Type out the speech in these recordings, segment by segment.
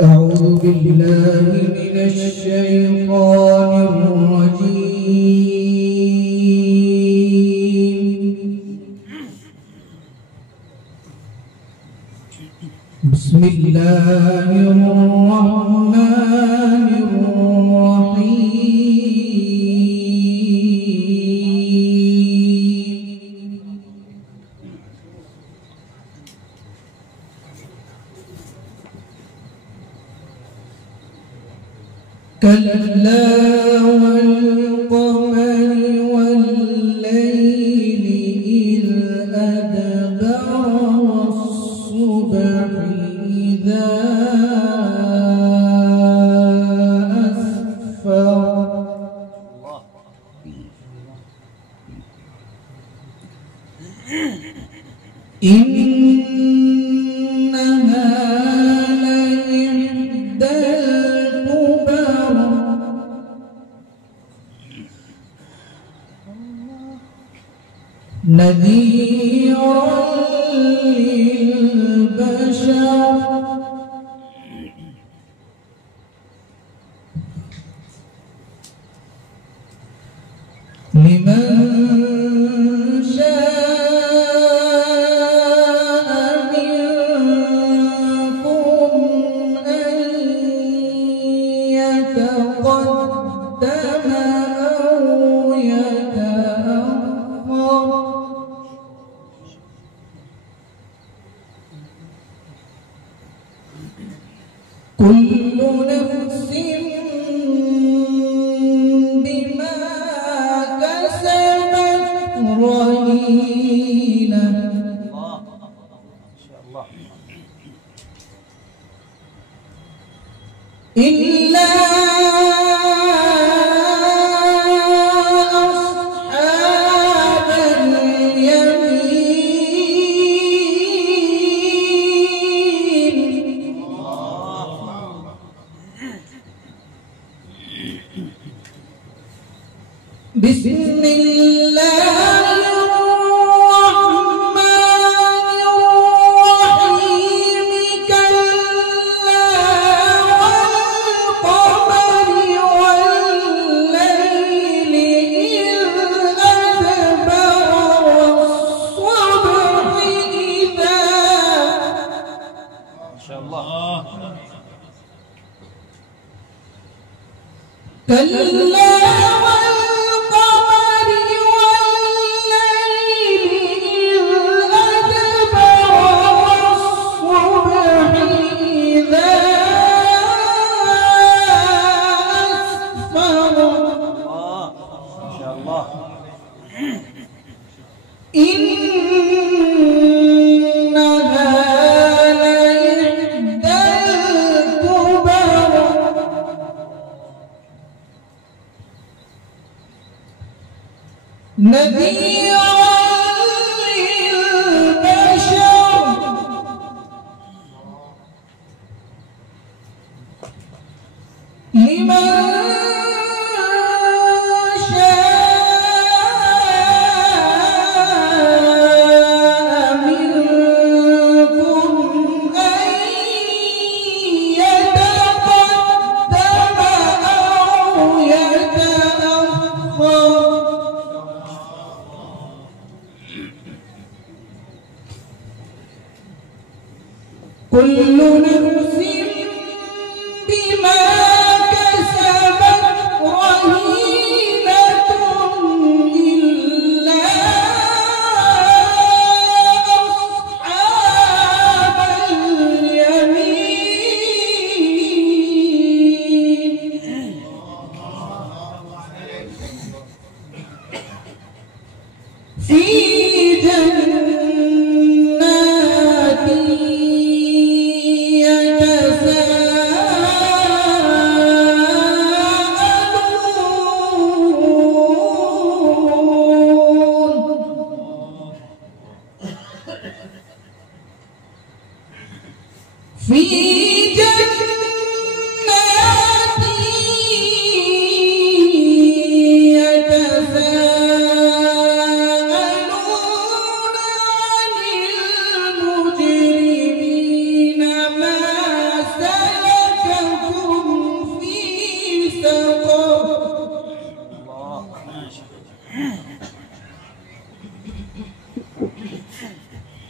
أعوذ بالله من الشيطان الرجيم. بسم الله الرحمن الرحيم. كلا والقمر والليل إذ أدبر والصبح إذا أسفر إنها لإحدى الكبر نذيرا للبشر لمن شاء منكم أن يتقدم أو يتأخر كل نفس بما كسبت رهينة إلا أصحاب اليمين بسم الله الرحمن الرحيم كلا والقمر والليل إذ أدبر والصبح إذا ما شاء الله كلا إنها لإحدى الكبر نذيرا للبشر لمن كل نفس بما كسبت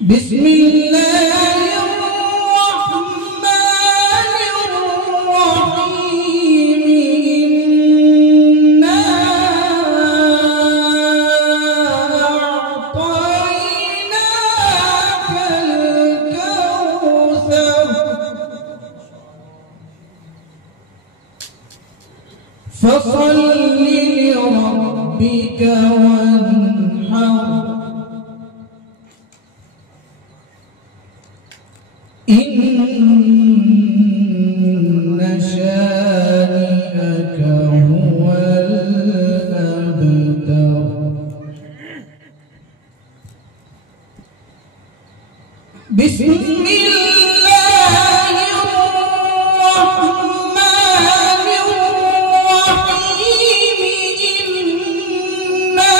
بسم الله الرحمن الرحيم إنا أعطيناك الكوثر فصل لربك وانحر إن شانئك هو الأبتر بسم الله الرحمن الرحيم إنا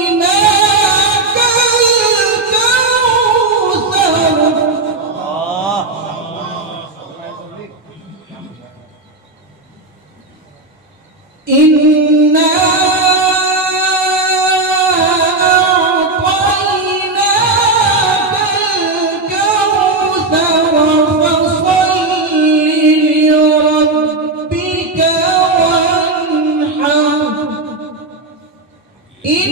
أعطيناك الكوثر إنا إن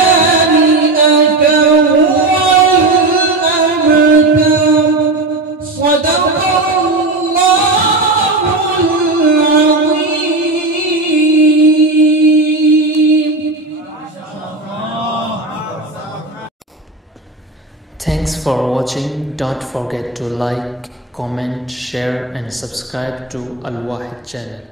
شانئك هو الأبتر صدق الله العظيم. Thanks for watching. Don't forget to like, comment, share and subscribe to Al Wahid channel.